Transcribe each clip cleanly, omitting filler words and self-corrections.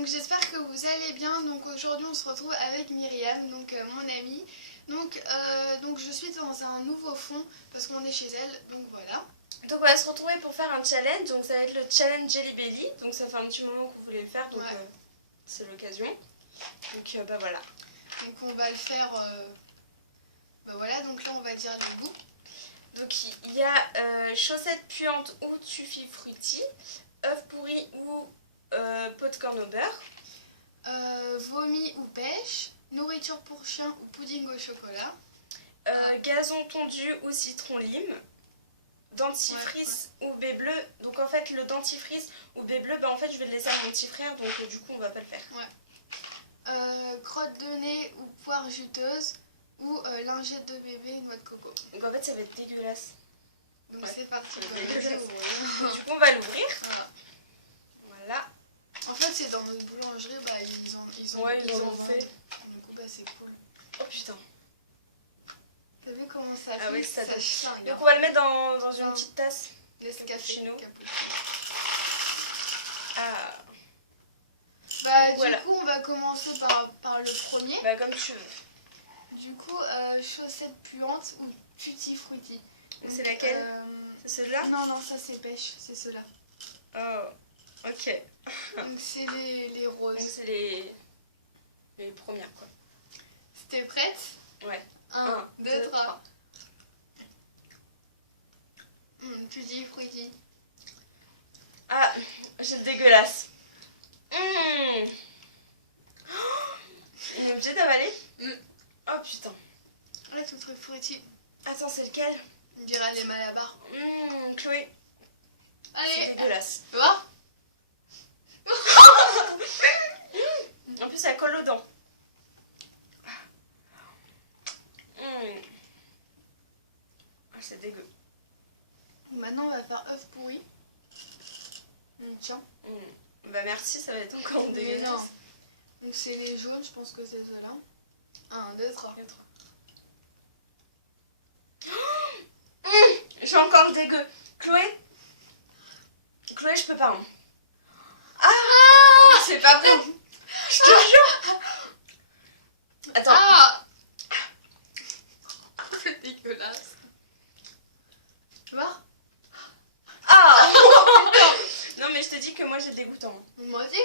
Donc j'espère que vous allez bien. Donc aujourd'hui on se retrouve avec Myriam, donc mon amie. Donc je suis dans un nouveau fond parce qu'on est chez elle, donc voilà. Donc on va se retrouver pour faire un challenge, donc ça va être le challenge Jelly Belly. Donc ça fait un petit moment qu'on voulait le faire, donc ouais. C'est l'occasion. Donc bah voilà. Donc on va le faire, bah voilà, donc là on va dire le goût. Donc il y a chaussettes puantes ou tuffy fruity, œufs pourris ou popcorn au beurre. Vomi ou pêche, nourriture pour chien ou pudding au chocolat. Gazon tondu ou citron lime. Dentifrice ou baie bleu. Donc en fait le dentifrice ou baie bleu, bah en fait je vais le laisser à mon petit frère, donc du coup on va pas le faire. Ouais. Crotte de nez ou poire juteuse ou lingette de bébé et noix de coco. Donc en fait ça va être dégueulasse. Donc ouais, c'est parti. Du coup on va l'ouvrir. Voilà. En fait c'est dans notre boulangerie, bah ils en ont fait. Du coup bah c'est cool. Oh putain. T'as vu comment ça fait? Ah oui, ça chlingue. Donc on va le mettre dans une petite tasse. Nescafé. Ah. Bah voilà. Du coup on va commencer par le premier. Bah comme tu veux. Du coup chaussettes puantes ou tutti frutti. C'est laquelle? C'est celle-là? Non ça c'est pêche, c'est ceux-là. Oh, ok. Donc c'est les roses. Donc c'est les premières quoi. T'es prête? Ouais. 1, 2, 3. Tutti frutti. Ah, c'est dégueulasse. Il est obligé d'avaler? Oh putain. Ouais, tout truc frutti. Attends, c'est lequel? On dirait les malabars. Chloé. Allez. C'est dégueulasse. Tu vois? En plus, ça colle aux dents. C'est dégueu. Maintenant, on va faire œuf pourri. Tiens. Bah merci, ça va être encore dégueulasse. Non. Donc c'est les jaunes, je pense que c'est ceux-là. 1, 2, 3. J'ai encore dégueu. Chloé, je peux pas. Ah, c'est pas bon. Je te jure. Attends. Ah, c'est dégueulasse. Tu vois? Ah. Non mais je te dis que moi j'ai dégoûtant. Moi aussi.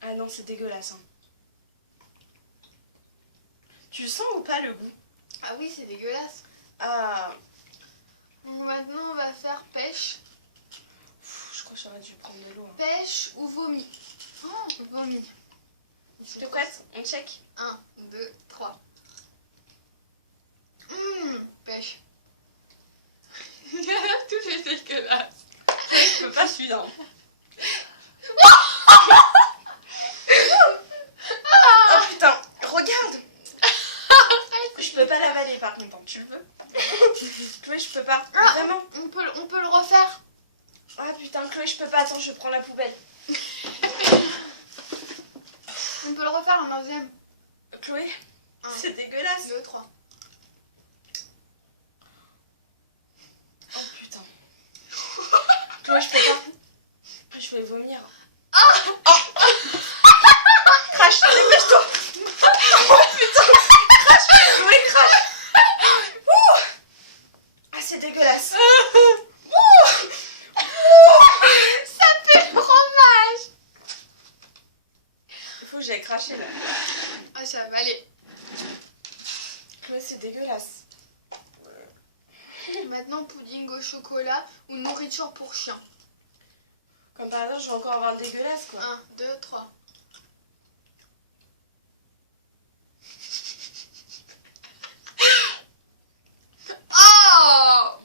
Ah non, c'est dégueulasse. Tu sens ou pas le goût? Ah oui, c'est dégueulasse. Ah. Donc maintenant, on va faire pêche. Je crois que j'aurais dû prendre de l'eau. Pêche ou vomi? Oh, vomi. T'es prête? On check. 1, 2, 3. Pêche. Tout est dégueulasse. Je peux pas celui-là. Oh putain, regarde. Je peux pas l'avaler par contre, tu le veux? Chloé, je peux pas. Vraiment? On peut le refaire. Ah putain, Chloé, je peux pas. Attends, je prends la poubelle. On peut le refaire en deuxième. Chloé, c'est dégueulasse. 2, 3. Oh putain. Chloé, je peux pas. Je vais vomir. Crache, dépêche-toi. Oh putain. Crache, Chloé, crache. Ah, c'est dégueulasse. Ça fait fromage. Il faut que j'aille cracher là. Ah, ça va aller. Chloé, c'est dégueulasse. Maintenant, pudding au chocolat ou nourriture pour chien. Comme par hasard, je vais encore avoir le dégueulasse quoi. 1, 2, 3. Oh!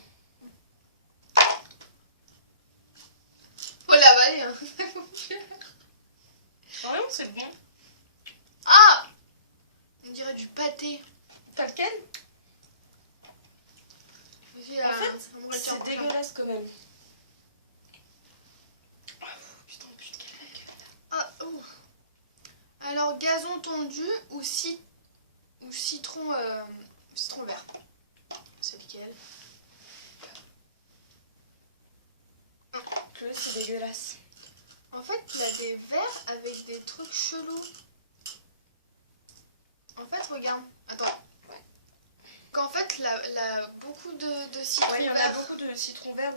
Faut l'avaler, hein. Vraiment, c'est bon. Ah! On dirait du pâté. T'as lequel? En fait, c'est c'est dégueulasse quand même. Oh, putain, Ah, oh. Alors, gazon tondu ou citron vert. C'est lequel? Chloé, Chloé, c'est dégueulasse. En fait, il y a des verres avec des trucs chelous. En fait, regarde. Attends. Qu'en fait, beaucoup de citron Ouais, il y en a vert beaucoup de citron vert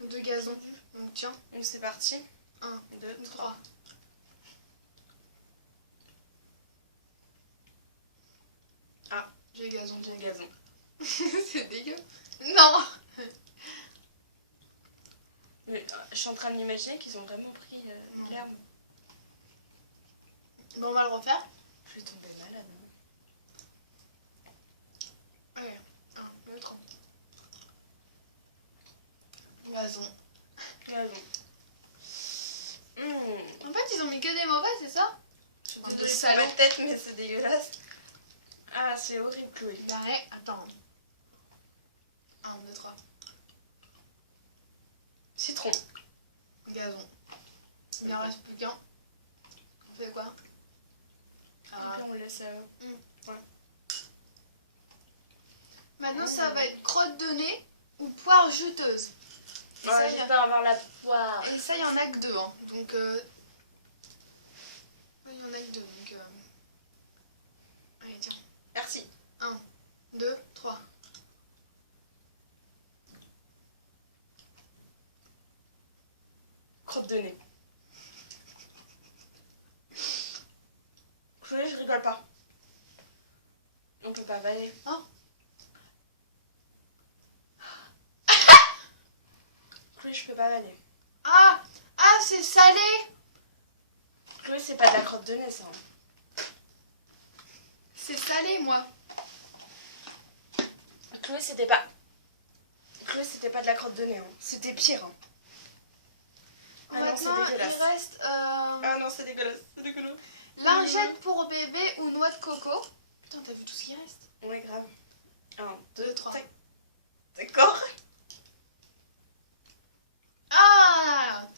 ou de gazon. Donc tiens, Donc c'est parti. 1, 2, 2, 3. 3. Ah, j'ai gazon. J'ai gazon. C'est dégueu. Non. Mais, je suis en train d'imaginer qu'ils ont vraiment pris l'herbe. Bon, on va le refaire. Je vais tomber malade. Allez, 1, 2, 3. Gazon. Gazon. En fait, ils ont mis que des mauvais, c'est ça? Je suis Un désolée peu pour salaud. ma tête, mais c'est dégueulasse. Ah, c'est horrible, Chloé. Bah, ouais, attends. 1, 2, 3. Citron. Gazon. Il n'en reste plus qu'un. On fait quoi? Après, on laisse. Maintenant, ça va être crotte de nez ou poire juteuse. Et ça, il y a- j'espère avoir la poire. Et ça, il y en a que deux. Hein. Donc, il y en a que deux. Donc, allez, tiens. Merci. 1, 2, 3. Crotte de nez. Chloé, je rigole pas. On peut pas avaler. Hein? Chloé, je peux pas avaler. Ah! Ah, c'est salé! Chloé, c'est pas de la crotte de nez, ça. C'est salé, moi. Chloé, c'était pas. Chloé, c'était pas de la crotte de nez. Hein. C'était pire. Hein. Ah non, c'est Maintenant, dégueulasse. il reste Ah non, c'est dégueulasse. C'est dégueulasse. lingette pour bébé ou noix de coco. Putain, t'as vu tout ce qui reste? Ouais, grave. 1, 2, 2, 3. D'accord. Ah!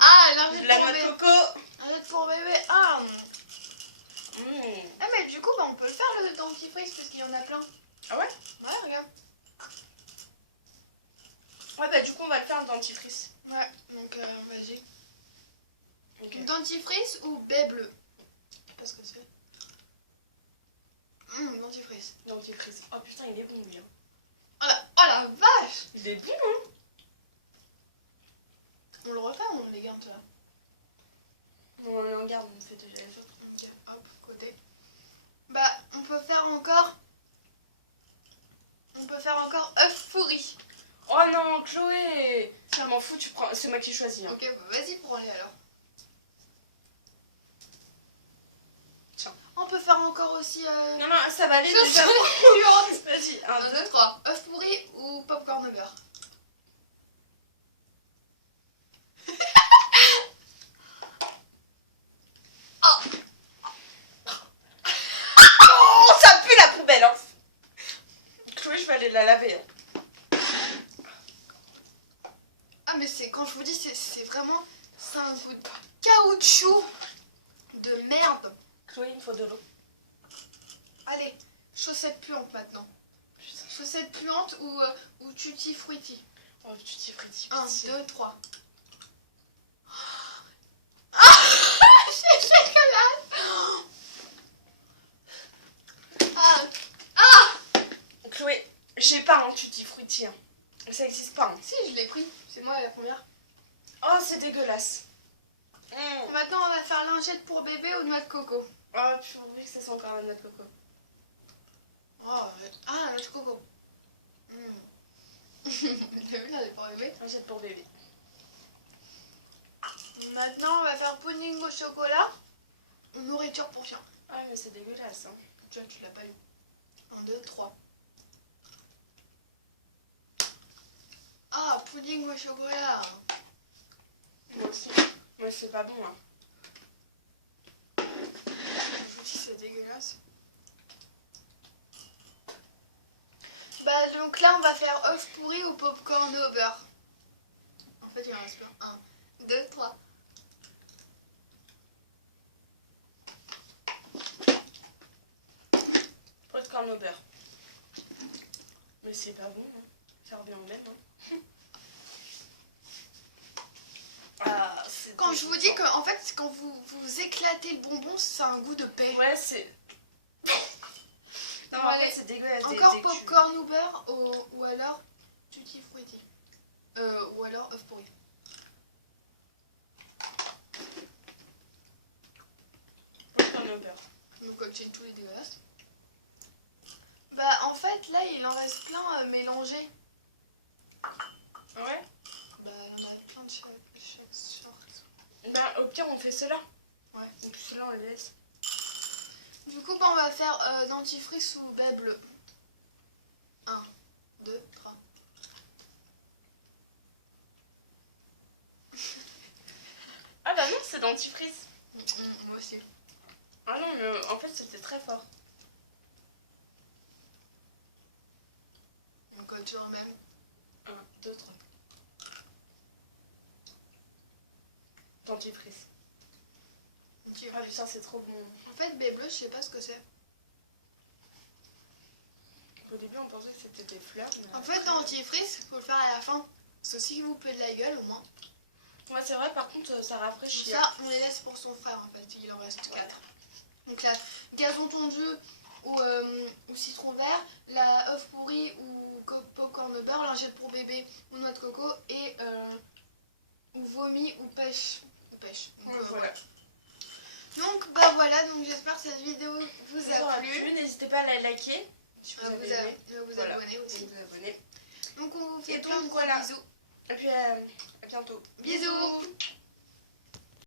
Ah, lingette De la pour noix de bébé. coco. Lingette pour bébé. Ah! Mmh. Ah, mais du coup, bah, on peut le faire le dentifrice parce qu'il y en a plein. Ah ouais? Ouais, regarde. Ouais, bah du coup, on va le faire le dentifrice. Ouais, donc vas-y. Ok. Dentifrice ou baie bleue? Je sais pas ce que c'est. Dentifrice. Dentifrice. Oh putain, il est bon, lui. Hein. Oh la vache! Il est bon, hein? On le refait ou on les garde là? On le regarde, on fait déjà les autres. Ok, hop, côté. Bah, on peut faire encore. On peut faire encore œuf pourri. Oh non, Chloé! Je m'en fous, tu prends. C'est moi qui choisis. Hein. Ok, bah, vas-y, prends-les alors. Tiens. On peut faire encore aussi. Non, non, ça va aller Ça, déjà. c'est Vas-y, 1, 1, 2, 2, 3. œuf pourri ou popcorn au beurre? Oh, ça pue la poubelle, hein! Chloé, je vais aller la laver. Hein. Ah, mais c'est quand je vous dis, c'est vraiment. C'est un goût de caoutchouc de merde. Chloé, il me faut de l'eau. Allez, chaussettes puantes maintenant. Chaussettes puantes ou tutti frutti. Oh, tutti frutti. 1, pitié. 2, 3. Ah, c'est dégueulasse. Chloé, j'ai pas un tutti frutti. Hein. Ça existe pas. Hein. Si, je l'ai pris. C'est moi la première. Oh, c'est dégueulasse. Maintenant, on va faire lingette pour bébé ou noix de coco. Oh, tu voudrais que ça soit encore la noix de coco. Oh, ah, noix de coco. T'as vu là, c'est pour bébé. Lingette pour bébé. Maintenant, on va faire pudding au chocolat ou nourriture pour chien. Ouais, mais c'est dégueulasse. Hein. Tu vois, tu l'as pas eu. 1, 2, 3. Ah, pudding au chocolat. Moi aussi. Moi, c'est pas bon. Hein. Je vous dis, c'est dégueulasse. Bah, donc là, on va faire œuf pourri ou popcorn au beurre. En fait, il en reste plein. 1, 2, 3. Popcorn au beurre. Mais c'est pas bon. Hein. Ça revient au même. Hein. Non, je vous dis que en fait, quand vous éclatez le bonbon, ça a un goût de paix. Ouais, c'est... Non, Bon, en allez. fait, c'est dégueulasse. Encore dès que tu- popcorn ou beurre ou alors tutti frutti. Ou alors œuf pourri. Popcorn au beurre. Donc comme c'est tous les dégueulasses. Bah en fait là il en reste plein mélangés. Ouais. Bah il en reste plein de chaque sorte. Bah, au pire, on fait cela. Ouais. Et puis cela, on le laisse. Du coup bah, on va faire dentifrice ou baie bleue. 1, 2, 3. Ah bah non, c'est dentifrice. Moi aussi. Ah non, mais en fait, c'était très fort. Donc toujours même. 1, 2, 3. Dentifrice. Ah putain, c'est trop bon. En fait baie bleue je sais pas ce que c'est. Au début, on pensait que c'était des fleurs. Mais En fait dentifrice faut le faire à la fin. Parce que si vous plaît de la gueule au moins. Ouais, c'est vrai, par contre, ça rafraîchit. Ça on les laisse pour son frère en fait. Il en reste 4. Donc la gazon tondu ou citron vert, la œuf pourri ou popcorn au beurre, lingette pour bébé ou noix de coco et ou vomi ou pêche. Donc, Ouais, voilà. Donc bah voilà, donc j'espère que cette vidéo vous a plu. N'hésitez pas à la liker. Si vous À avez vous, aimé. vous Voilà. abonner aussi. Et vous abonner. Donc on vous fait Et plein donc, de gros voilà. bisous. Et puis à bientôt. Bisous.